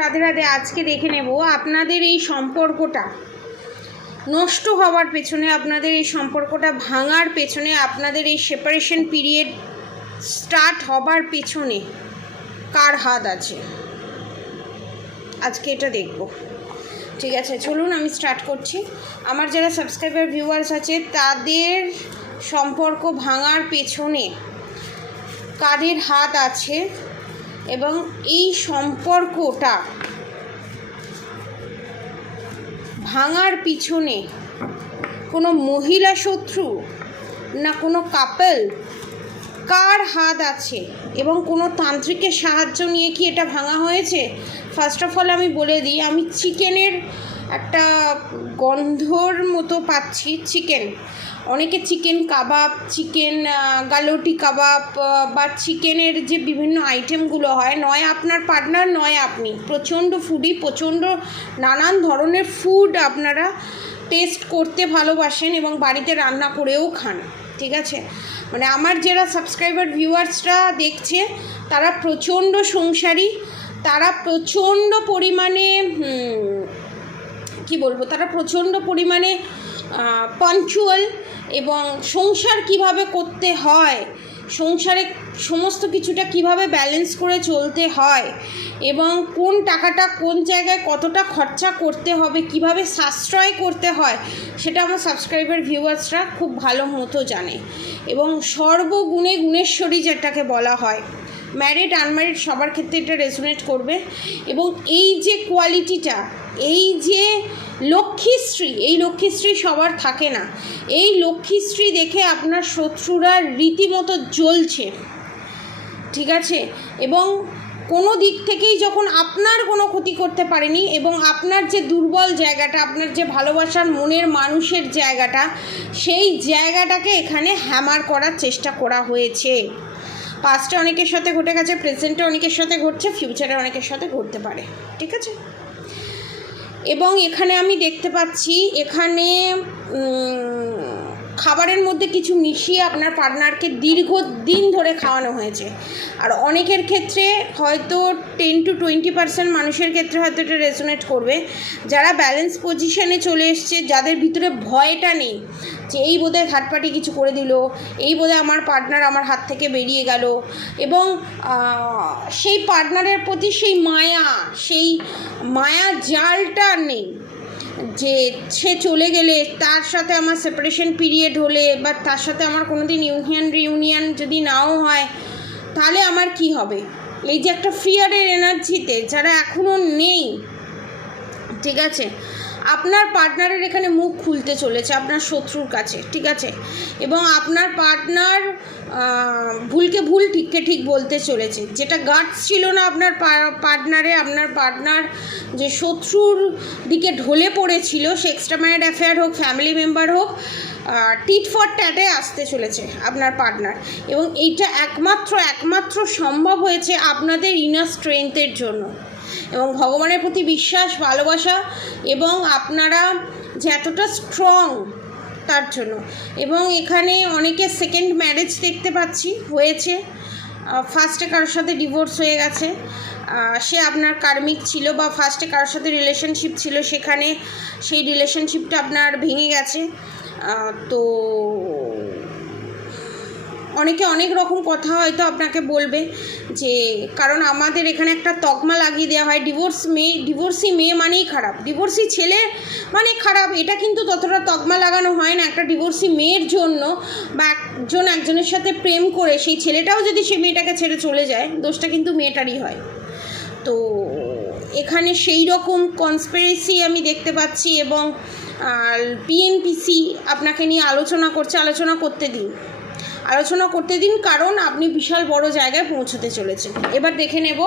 রাধে রাধে। আজকে দেখে নেব আপনাদের এই সম্পর্কটা নষ্ট হওয়ার পেছনে, আপনাদের এই সম্পর্কটা ভাঙার পেছনে, আপনাদের এই সেপারেশন পিরিয়ড স্টার্ট হবার পেছনে কার হাত আছে। আজকে এটা দেখব। ঠিক আছে, চলুন আমি স্টার্ট করছি। আমার যারা সাবস্ক্রাইবার ভিউয়ার্স আছে তাদের সম্পর্ক ভাঙার পেছনে কাদের হাত আছে এবং এই সম্পর্কটা ভাঙার পিছনে কোনো মহিলা শত্রু না কোনো কাপল, কার হাত আছে এবং কোনো তান্ত্রিকের সাহায্য নিয়ে কি এটা ভাঙা হয়েছে। ফার্স্ট অফ অল আমি বলে দিই, আমি চিকেনের একটা গন্ধর মতো পাচ্ছি। চিকেন, অনেকে চিকেন কাবাব, চিকেন গালোটি কাবাব বা চিকেনের যে বিভিন্ন আইটেমগুলো হয়, নয় আপনার পার্টনার নয় আপনি প্রচণ্ড ফুডি, প্রচণ্ড নানান ধরনের ফুড আপনারা টেস্ট করতে ভালোবাসেন এবং বাড়িতে রান্না করেও খান। ঠিক আছে, মানে আমার যারা সাবস্ক্রাইবার ভিউয়ার্সরা দেখছে তারা প্রচণ্ড সংসারী, তারা প্রচণ্ড পরিমাণে কি বলবো, তারা প্রচণ্ড পরিমাণে পাঞ্চুয়াল এবং সংসার কিভাবে করতে হয়, সংসারে সমস্ত কিছুটা কিভাবে ব্যালেন্স করে চলতে হয় এবং কোন টাকাটা কোন জায়গায় কতটা খরচা করতে হবে, কিভাবে সাশ্রয় করতে হয়, সেটা আমার সাবস্ক্রাইবার ভিউয়ার্সরা খুব ভালো মতো জানে এবং সর্বগুণে গুণেশ্বরী যেটাকে বলা হয়। ম্যারিড আনম্যারিড সবার ক্ষেত্রে এটা রেজোনেট করবে। এবং এই যে কোয়ালিটিটা, এই যে লক্ষ্মীশ্রী, এই লক্ষ্মীশ্রী সবার থাকে না। এই লক্ষ্মীশ্রী দেখে আপনার শত্রুরা রীতিমতো জ্বলছে। ঠিক আছে, এবং কোনো দিক থেকেই যখন আপনার কোনো ক্ষতি করতে পারেনি এবং আপনার যে দুর্বল জায়গাটা, আপনার যে ভালোবাসার মনের মানুষের জায়গাটা, সেই জায়গাটাকে এখানে হ্যামার করার চেষ্টা করা হয়েছে। পাস্টে অনেকের সাথে ঘটে গেছে, প্রেজেন্টে অনেকের সাথে ঘটছে, ফিউচারে অনেকের সাথে ঘটতে পারে। ঠিক আছে, এবং এখানে আমি দেখতে পাচ্ছি এখানে খাবারের মধ্যে কিছু মিশিয়ে আপনার পার্টনারকে দীর্ঘদিন ধরে খাওয়ানো হয়েছে। আর অনেকের ক্ষেত্রে হয়তো 10 to 20% মানুষের ক্ষেত্রে হয়তো এটা রেজোনেট করবে, যারা ব্যালেন্স পজিশনে চলে এসছে, যাদের ভিতরে ভয়টা নেই যে এই বোধহয় থার্ড পার্টি কিছু করে দিল, এই বোধহয় আমার পার্টনার আমার হাত থেকে বেরিয়ে গেল, এবং সেই পার্টনারের প্রতি সেই মায়া জালটা নেই যে সে চলে গেলে, তার সাথে আমার সেপারেশন পিরিয়ড হলে বা তার সাথে আমার কোনো দিন রিউনিয়ন যদি নাও হয় তাহলে আমার কি হবে। এই যে একটা ফিয়ারের এনার্জিতে যারা এখনও নেই, ঠিক আছে, আপনার পার্টনারের এখানে মুখ খুলতে চলেছে আপনার শত্রুর কাছে। ঠিক আছে, এবং আপনার পার্টনার ভুলকে ভুল, ঠিককে ঠিক বলতে চলেছে। যেটা গাটস ছিল না আপনার পার্টনারে, আপনার পার্টনার যে শত্রুর দিকে ঢলে পড়েছিল, সে এক্সট্রা ম্যারিড অ্যাফেয়ার হোক, ফ্যামিলি মেম্বার হোক, টিট ফর ট্যাটে আসতে চলেছে আপনার পার্টনার। এবং এইটা একমাত্র সম্ভব হয়েছে আপনাদের ইনার স্ট্রেংথের জন্য এবং ভগবানের প্রতি বিশ্বাস, ভালোবাসা এবং আপনারা যে এতটা স্ট্রং তার জন্য। এবং এখানে অনেকের সেকেন্ড ম্যারেজ দেখতে পাচ্ছি হয়েছে। ফার্স্টে কারোর সাথে ডিভোর্স হয়ে গেছে, সে আপনার কার্মিক ছিল, বা ফার্স্টে কারোর সাথে রিলেশনশিপ ছিল, সেখানে সেই রিলেশনশিপটা আপনার ভেঙে গেছে। তো অনেকে অনেক রকম কথা হয়তো আপনাকে বলবে, যে কারণ আমাদের এখানে একটা তকমা লাগিয়ে দেওয়া হয়, ডিভোর্সি মেয়ে মানেই খারাপ, ডিভোর্সি ছেলে মানে খারাপ। এটা কিন্তু ততটা তকমা লাগানো হয় না। একটা ডিভোর্সি মেয়ের জন্য বা একজনের সাথে প্রেম করে সেই ছেলেটাও যদি সে মেয়েটাকে ছেড়ে চলে যায়, দোষটা কিন্তু মেয়েটারই হয়। তো এখানে সেই রকম কনস্পিরেসি আমি দেখতে পাচ্ছি এবং পিএনপিসি আপনাকে নিয়ে আলোচনা করতে দিন, কারণ আপনি বিশাল বড় জায়গায় পৌঁছতে চলেছেন। এবার দেখে নেব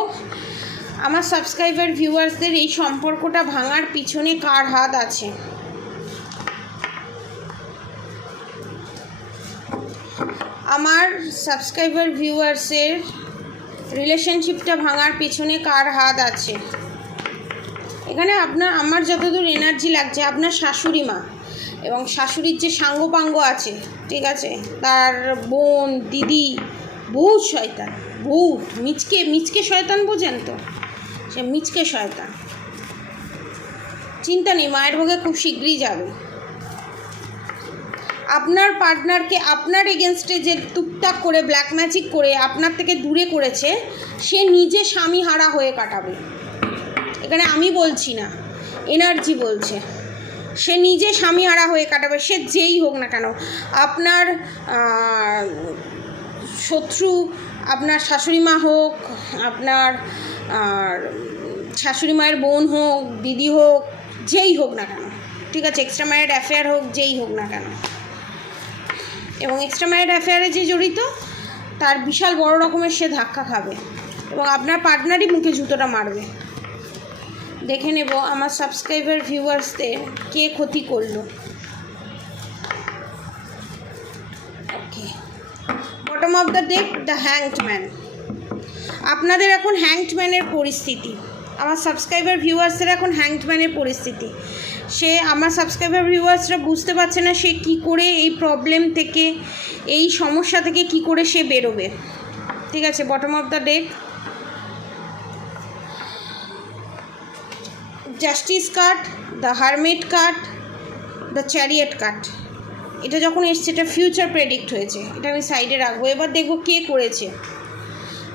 আমার সাবস্ক্রাইবার ভিউয়ার্সদের এই সম্পর্কটা ভাঙার পিছনে কার হাত আছে। আমার সাবস্ক্রাইবার ভিউয়ার্সের রিলেশনশিপটা ভাঙার পিছনে কার হাত আছে। এখানে আমার যতদূর এনার্জি লাগছে, আপনার শাশুড়ি মা এবং শাশুড়ির যে সাঙ্গপাঙ্গ আছে, ঠিক আছে, তার বোন, দিদি, বহুত শয়তান, বহুত মিচকে শয়তান, বোঝেন তো, সে মিচকে শয়তান। চিন্তা নেই, মায়ের ভোগে খুব শীঘ্রই যাবে। আপনার পার্টনারকে আপনার এগেনস্টে যে টুকটাক করে ব্ল্যাক ম্যাজিক করে আপনার থেকে দূরে করেছে, সে নিজে স্বামী হারা হয়ে কাটাবে। এখানে আমি বলছি না, এনার্জি বলছে। সে নিজে স্বামী হারা হয়ে কাটাবে, সে যেই হোক না কেন। আপনার শত্রু, আপনার শাশুড়ি মা হোক, আপনার শাশুড়ি মায়ের বোন হোক, দিদি হোক, যেই হোক না কেন, ঠিক আছে, এক্সট্রা ম্যারিড অ্যাফেয়ার হোক, যেই হোক না কেন। এবং এক্সট্রা ম্যারিড অ্যাফেয়ারে যে জড়িত, তার বিশাল বড় রকমের সে ধাক্কা খাবে এবং আপনার পার্টনারই মুখে জুতোটা মারবে। দেখে নেব আমার সাবস্ক্রাইবার ভিউয়ার্সদের কে ক্ষতি করলো। Okay, bottom of the deck, the hanged man. আপনাদের এখন হ্যাংড ম্যানের পরিস্থিতি, আমার সাবস্ক্রাইবার ভিউয়ার্সের এখন হ্যাংড ম্যানের পরিস্থিতি। সে আমার সাবস্ক্রাইবার ভিউয়ার্সরা বুঝতে পারছে না সে কী করে এই প্রবলেম থেকে, এই সমস্যা থেকে কী করে সে বেরোবে। ঠিক আছে, bottom of the day, justice card, the hermit card, the chariot card. এটা যখন এসছে এটা ফিউচার প্রেডিক্ট হয়েছে, এটা আমি সাইডে রাখবো। এবার দেখবো কে করেছে।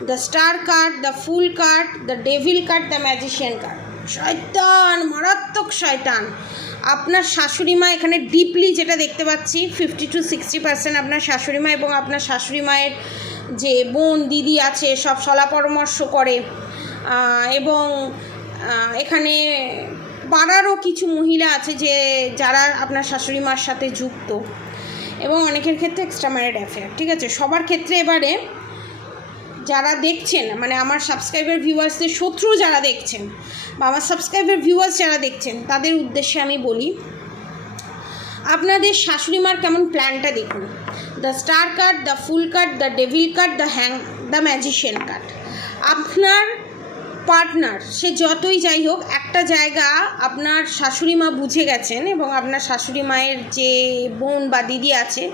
The star card, the fool card, the devil card, the magician card. শয়তান, মারাত্মক শয়তান। আপনার শাশুড়ি মা এখানে ডিপলি যেটা দেখতে পাচ্ছি, 50 to 60% আপনার শাশুড়ি মা এবং আপনার শাশুড়ি মায়ের যে বোন দিদি আছে সব সলা পরামর্শ করে। এবং এখানে পাড়ারও কিছু মহিলা আছে যে যারা আপনার শাশুড়ি মার সাথে যুক্ত, এবং অনেকের ক্ষেত্রে এক্সট্রা ম্যারিড অ্যাফেয়ার। ঠিক আছে, সবার ক্ষেত্রে এবারে যারা দেখছেন, মানে আমার সাবস্ক্রাইবার ভিউয়ার্সদের শত্রু যারা দেখছেন বা আমার সাবস্ক্রাইবার ভিউয়ার্স যারা দেখছেন, তাদের উদ্দেশ্যে আমি বলি, আপনাদের শাশুড়ি মার কেমন প্ল্যানটা দেখুন। The star card, the fool card, the devil card, the magician card. আপনার পার্টনার সে যতই যাই হোক, একটা জায়গা আপনার শাশুড়ি মা বুঝে গেছেন এবং আপনার শাশুড়ি মায়ের যে বোন বা দিদি আছে,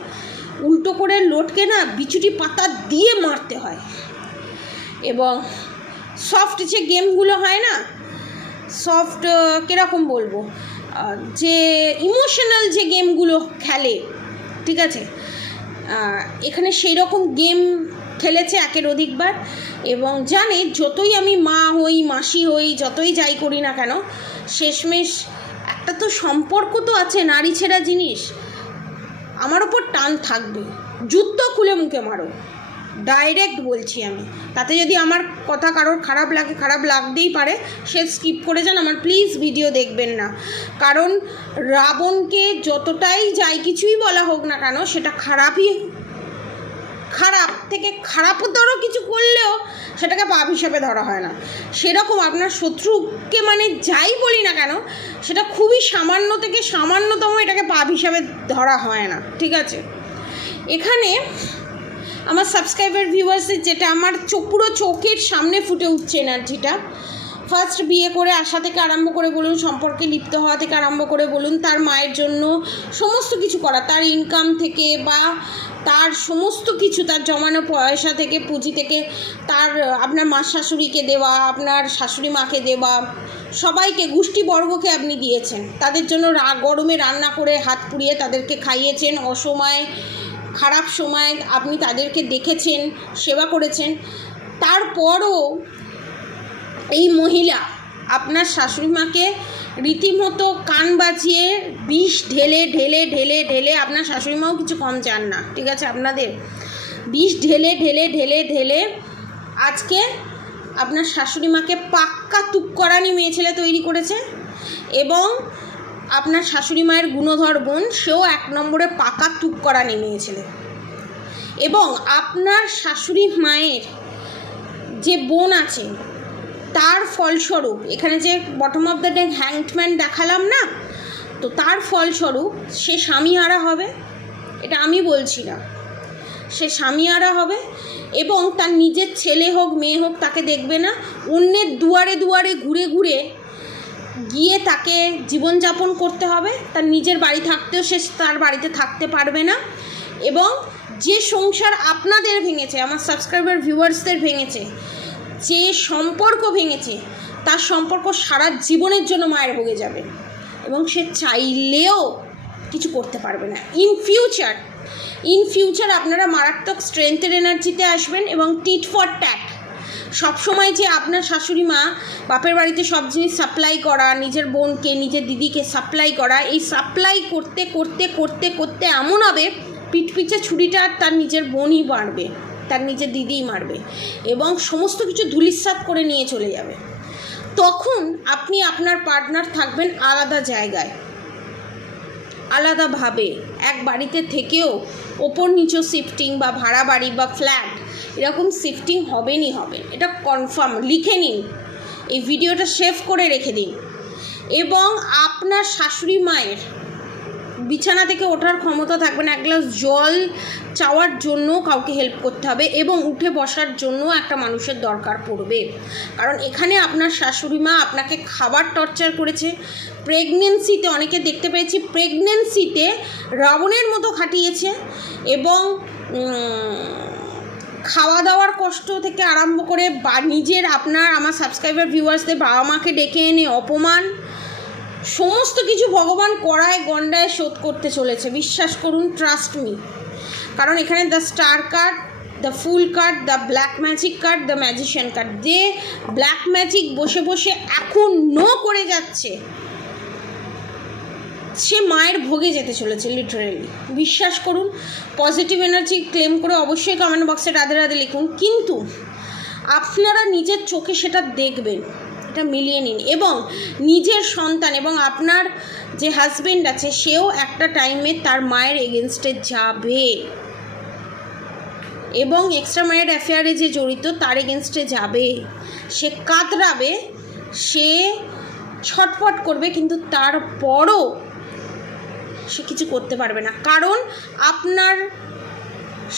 উল্টো করে লোটকে না বিচুটি পাতা দিয়ে মারতে হয়। এবং সফট যে গেমগুলো হয় না, সফট কীরকম বলবো, যে ইমোশনাল যে গেমগুলো খেলে, ঠিক আছে, এখানে সেই রকম গেম খেলেছে একের অধিকবার। এবং জানে যতই আমি মা হই, মাসি হই, যতই যাই করি না কেন, শেষমেশ একটা তো সম্পর্ক তো আছে, নারী ছেঁড়া জিনিস, আমার ওপর টান থাকবে। জুতো খুলে মুখে মারো, ডাইরেক্ট বলছি আমি। তাতে যদি আমার কথা কারোর খারাপ লাগে, খারাপ লাগতেই পারে, সে স্কিপ করে যান, আমার প্লিজ ভিডিও দেখবেন না। কারণ রাবণকে যতটাই যাই কিছুই বলা হোক না কেন, সেটা খারাপই, খারাপ থেকে খারাপতর কিছু করলেও সেটাকে পাপ হিসাবে ধরা হয় না। সেরকম আপনার শত্রুকে মানে যাই বলি না কেন, সেটা খুবই সামান্য থেকে সামান্যতম এটাকে পাপ হিসাবে ধরা হয় না। ঠিক আছে, এখানে আমার সাবস্ক্রাইবার ভিউয়ার্সের যেটা আমার পুরো চোখের সামনে ফুটে উঠছে এনার্জিটা, ফার্স্ট বিয়ে করে আসা থেকে আরম্ভ করে বলুন, সম্পর্কে লিপ্ত হওয়া থেকে আরম্ভ করে বলুন, তার মায়ের জন্য সমস্ত কিছু করা, তার ইনকাম থেকে বা তার সমস্ত কিছু, তার জমানো পয়সা থেকে, পুঁজি থেকে, তার আপনার মা শাশুড়িকে দেওয়া, আপনার শাশুড়ি মাকে দেওয়া, সবাইকে গোষ্ঠীবর্গকে আপনি দিয়েছেন। তাদের জন্য গরমে রান্না করে হাত পুড়িয়ে তাদেরকে খাইয়েছেন, অসময়ে খারাপ সময় আপনি তাদেরকে দেখেছেন, সেবা করেছেন। তারপরও এই মহিলা আপনার শাশুড়ি মাকে রীতিমতো কান বাজিয়ে বিষ ঢেলে ঢেলে ঢেলে ঢেলে, আপনার শাশুড়ি মাও কিছু কম চান না, ঠিক আছে, আপনাদের বিষ ঢেলে ঢেলে ঢেলে ঢেলে আজকে আপনার শাশুড়ি মাকে পাক্কা তুপকরানি মেয়ে ছেলে তৈরি করেছে। এবং আপনার শাশুড়ি মায়ের গুণধর বোন, সেও 1 নম্বরে পাকা তুপকরানি মেয়ে ছেলে। এবং আপনার শাশুড়ি মায়ের যে বোন আছে, তার ফলস্বরূপ এখানে যে bottom of the day hangman দেখালাম না, তো তার ফলস্বরূপ সে স্বামীহারা হবে। এটা আমি বলছি না, সে স্বামীহারা হবে এবং তার নিজের ছেলে হোক মেয়ে হোক তাকে দেখবে না, অন্যের দুয়ারে দুয়ারে ঘুরে ঘুরে গিয়ে তাকে জীবনযাপন করতে হবে। তার নিজের বাড়ি থাকতেও সে তার বাড়িতে থাকতে পারবে না। এবং যে সংসার আপনাদের ভেঙেছে, আমার সাবস্ক্রাইবার ভিউয়ার্সদের ভেঙেছে, যে সম্পর্ক ভেঙেছে, তার সম্পর্ক সারা জীবনের জন্য মায়ের ভোগে যাবে এবং সে চাইলেও কিছু করতে পারবে না। ইন ফিউচার আপনারা মারাত্মক স্ট্রেংথের এনার্জিতে আসবেন এবং টিট ফর ট্যাট। সবসময় যে আপনার শাশুড়ি মা বাপের বাড়িতে সব জিনিস সাপ্লাই করা, নিজের বোনকে নিজের দিদিকে সাপ্লাই করা, এই সাপ্লাই করতে করতে করতে করতে এমন হবে পিঠে ছুরিটা তার নিজের বোনই মারবে, তার নিজের দিদিই মারবে এবং সমস্ত কিছু ধূলিসাৎ করে নিয়ে চলে যাবে। তখন আপনি আপনার পার্টনার থাকবেন আলাদা জায়গায়, আলাদাভাবে, এক বাড়িতে থেকেও ওপর নিচে শিফটিং বা ভাড়া বাড়ি বা ফ্ল্যাট এরকম শিফটিং হবেনই হবে, এটা কনফার্ম। লিখে নিন, এই ভিডিওটা সেভ করে রেখে দিন। এবং আপনার শাশুড়ি মায়ের বিছানা থেকে ওঠার ক্ষমতা থাকবে না, এক গ্লাস জল চাওয়ার জন্য কাউকে হেল্প করতে হবে এবং উঠে বসার জন্য একটা মানুষের দরকার পড়বে। কারণ এখানে আপনার শাশুড়ি মা আপনাকে খাবার টর্চার করেছে। প্রেগনেন্সিতে অনেকে দেখতে পেয়েছি প্রেগনেন্সিতে রাবণের মতো খাটিয়েছে এবং খাওয়া দাওয়ার কষ্ট থেকে আরম্ভ করে বা নিজের আমার সাবস্ক্রাইবার ভিউয়ার্সদের বাবা মাকে ডেকে এনে অপমান, সমস্ত কিছু ভগবান কড়ায় গন্ডায় শোধ করতে চলেছে, বিশ্বাস করুন, ট্রাস্ট মি। কারণ এখানে the star card, the fool card, the black magic card, the magician card, যে ব্ল্যাক ম্যাজিক বসে বসে এখন নো করে যাচ্ছে সে মায়ের ভোগে যেতে চলেছে লিটারেলি, বিশ্বাস করুন। পজিটিভ এনার্জি ক্লেম করে অবশ্যই কমেন্ট বক্সে রাধে রাধে লিখুন, কিন্তু আপনারা নিজের চোখে সেটা দেখবেন, এটা মিলিয়ে নিন। এবং নিজের সন্তান এবং আপনার যে হাজবেন্ড আছে সেও একটা টাইমে তার মায়ের এগেনস্টে যাবে এবং এক্সট্রা ম্যারিড অ্যাফেয়ারে যে জড়িত তার এগেনস্টে যাবে, সে কাতরাবে, সে ছটফট করবে, কিন্তু তারপরও সে কিছু করতে পারবে না। কারণ আপনার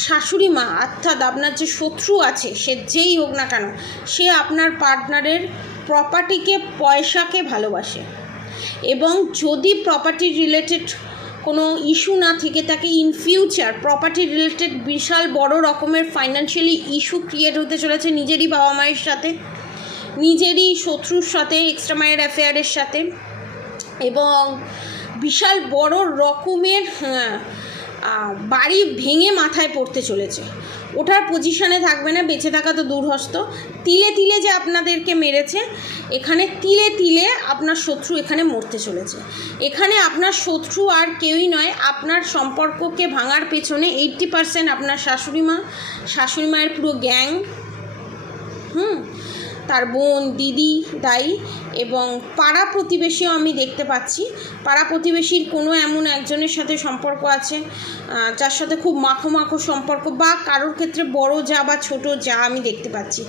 শাশুড়ি মা অর্থাৎ আপনার যে শত্রু আছে সে যেই হোক না কেন, সে আপনার পার্টনারের প্রপার্টিকে, পয়সাকে ভালোবাসে এবং যদি প্রপার্টি রিলেটেড কোনো ইস্যু না থেকে থাকে, ইন ফিউচার প্রপার্টি রিলেটেড বিশাল বড় রকমের ফাইন্যান্সিয়ালি ইস্যু ক্রিয়েট হতে চলেছে নিজেরই বাবা মায়ের সাথে, নিজেরই শত্রুর সাথে, এক্সট্রা ম্যারিড অ্যাফেয়ারের সাথে, এবং বিশাল বড় রকমের বাড়ি ভেঙে মাথায় পড়তে চলেছে। ওঠার পজিশানে থাকবে না, বেঁচে থাকা তো দূরহস্ত। তিলে তিলে যে আপনাদেরকে মেরেছে, এখানে তিলে তিলে আপনার শত্রু এখানে মরতে চলেছে। এখানে আপনার শত্রু আর কেউই নয়, আপনার সম্পর্ককে ভাঙার পেছনে 80% আপনার শাশুড়ি মায়ের পুরো গ্যাং, তার বোন দিদি দায়ী, এবং পাড়া প্রতিবেশীও আমি দেখতে পাচ্ছি। পাড়া প্রতিবেশীর কোনো এমন একজনের সাথে সম্পর্ক আছে যার সাথে খুব মাখো সম্পর্ক, বা কারোর ক্ষেত্রে বড় যা বা ছোট যা আমি দেখতে পাচ্ছি,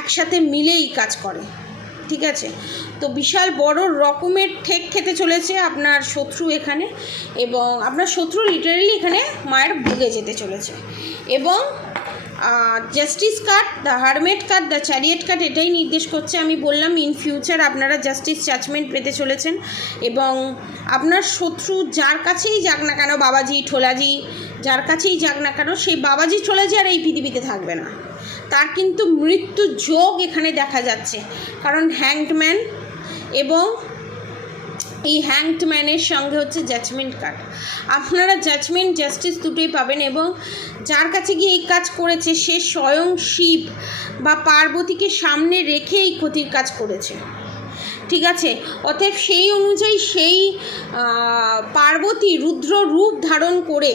একসাথে মিলেই কাজ করে, ঠিক আছে। তো বিশাল বড় রকমের ঠেক খেতে চলেছে আপনার শত্রু এখানে, এবং আপনার শত্রু লিটারেলি এখানে মায়ের ভোগে যেতে চলেছে। এবং justice card, the hermit card, the chariot card এটাই নির্দেশ করছে, আমি বললাম ইন ফিউচার আপনারা জাস্টিস জাজমেন্ট পেতে চলেছেন। এবং আপনার শত্রু যার কাছেই যাক না কেন, বাবাজি ঠোলাজি যার কাছেই যাক না কেন, সেই বাবাজি ঠোলাজি আর এই পৃথিবীতে থাকবে না, তার কিন্তু মৃত্যু যোগ এখানে দেখা যাচ্ছে। কারণ হ্যাংডম্যান, এবং এই হ্যাংডম্যানের সঙ্গে হচ্ছে জাজমেন্ট কার্ড। আপনারা জাজমেন্ট জাস্টিস দুটোই পাবেন, এবং যার কাছে গিয়ে এই কাজ করেছে সে স্বয়ং শিব বা পার্বতীকে সামনে রেখে এই ক্ষতির কাজ করেছে, ঠিক আছে। অতএব সেই অনুযায়ী সেই পার্বতী রুদ্র রূপ ধারণ করে,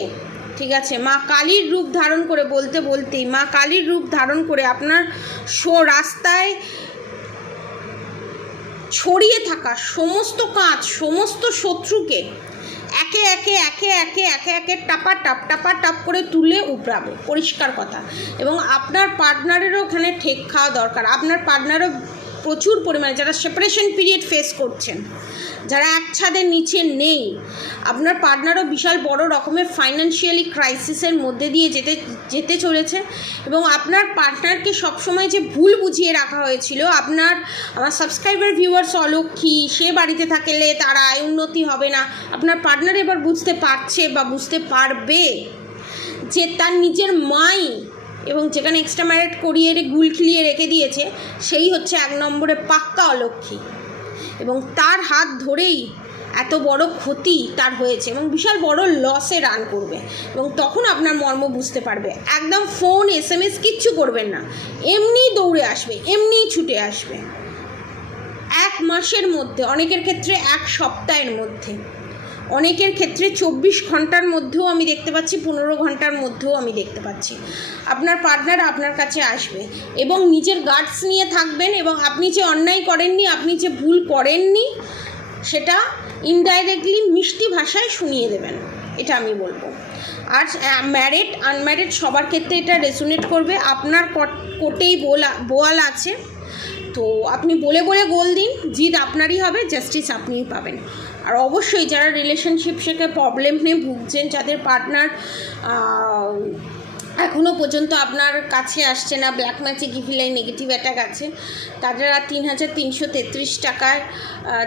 ঠিক আছে, মা কালীর রূপ ধারণ করে, বলতেই মা কালীর রূপ ধারণ করে আপনার রাস্তায় ছড়িয়ে থাকা সমস্ত কাজ, সমস্ত শত্রুকে একে একে টাপা টাপ করে তুলে উপড়াবে, পরিষ্কার কথা। এবং আপনার পার্টনারেরও ওখানে ঠেক খাওয়া দরকার। আপনার পার্টনারও প্রচুর পরিমাণে, যারা সেপারেশন পিরিয়ড ফেস করছেন, যারা এক ছাদের নিচে নেই, আপনার পার্টনারও বিশাল বড় রকমের ফাইন্যান্সিয়ালি ক্রাইসিসের মধ্যে দিয়ে যেতে চলেছে। এবং আপনার পার্টনারকে সবসময় যে ভুল বুঝিয়ে রাখা হয়েছিল, আমার সাবস্ক্রাইবার ভিউয়ার্স অলক্ষী, সে বাড়িতে থাকলে তার আয় উন্নতি হবে না, আপনার পার্টনার এবার বুঝতে পারছে বা বুঝতে পারবে যে তার নিজের মাই এবং যেখানে এক্সট্রা ম্যারিড করিয়ে গুল খিলিয়ে রেখে দিয়েছে সেই হচ্ছে 1 নম্বরে পাক্কা অলক্ষী, এবং তার হাত ধরেই এত বড় ক্ষতি তার হয়েছে এবং বিশাল বড় লসে রান করবে, এবং তখন আপনার মর্ম বুঝতে পারবে। একদম ফোন SMS কিচ্ছু করবেন না, এমনিই দৌড়ে আসবে, এমনিই ছুটে আসবে। 1 মাসের মধ্যে, অনেকের ক্ষেত্রে 1 সপ্তাহের মধ্যে, অনেকের ক্ষেত্রে 24 ঘন্টার মধ্যেও আমি দেখতে পাচ্ছি, 15 ঘন্টার মধ্যেও আমি দেখতে পাচ্ছি আপনার পার্টনার আপনার কাছে আসবে। এবং নিজের গার্ডস নিয়ে থাকবেন, এবং আপনি যে অন্যায় করেননি, আপনি যে ভুল করেননি, সেটা ইনডাইরেক্টলি মিষ্টি ভাষায় শুনিয়ে দেবেন, এটা আমি বলবো। আর ম্যারিড আনম্যারিড সবার ক্ষেত্রে এটা রেজোনেট করবে। আপনার কোর্টেই বোয়াল আছে, তো আপনি বলে বলে গোল দিন, জিত আপনারই হবে, জাস্টিস আপনিই পাবেন। আর অবশ্যই যারা রিলেশনশিপ থেকে প্রবলেম নিয়ে ভুগছেন, যাদের পার্টনার এখনও পর্যন্ত আপনার কাছে আসছে না, black magic evil I negative attack আছে, তারা 3333 টাকার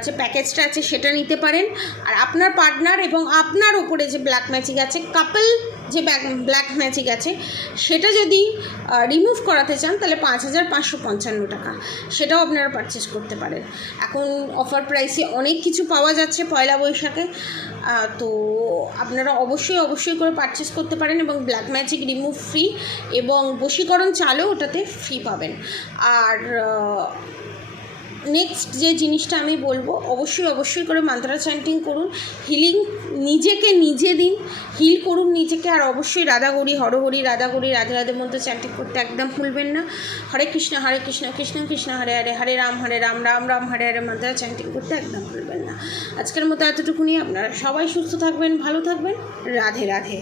যে প্যাকেজটা আছে সেটা নিতে পারেন। আর আপনার পার্টনার এবং আপনার ওপরে যে ব্ল্যাক ম্যাজিক আছে, কাপল যে ব্ল্যাক ম্যাজিক আছে, সেটা যদি রিমুভ করাতে চান তাহলে 5555 টাকা, সেটাও আপনারা পারচেস করতে পারেন। এখন অফার প্রাইসে অনেক কিছু পাওয়া যাচ্ছে পয়লা বৈশাখে, তো আপনারা অবশ্যই করে পারচেস করতে পারেন, এবং ব্ল্যাক ম্যাজিক রিমুভ ফ্রি, এবং বশীকরণ চালও ওটাতে ফ্রি পাবেন। আর নেক্সট যে জিনিসটা আমি বলবো, অবশ্যই করে মান্ত্রা চ্যান্টিং করুন, হিলিং নিজেকে নিজে দিন, হিল করুন নিজেকে। আর অবশ্যই রাধাগৌরী হরহরি, রাধাগৌরী রাধে রাধে মন্ত্র চ্যান্টিং করতে একদম ভুলবেন না। হরে কৃষ্ণ কৃষ্ণ কৃষ্ণ হরে হরে, হরে রাম রাম রাম হরে হরে মান্ত্রা চ্যান্টিং করতে একদম ভুলবেন না। আজকের মতো এতটুকুনি। আপনারা সবাই সুস্থ থাকবেন, ভালো থাকবেন। রাধে রাধে।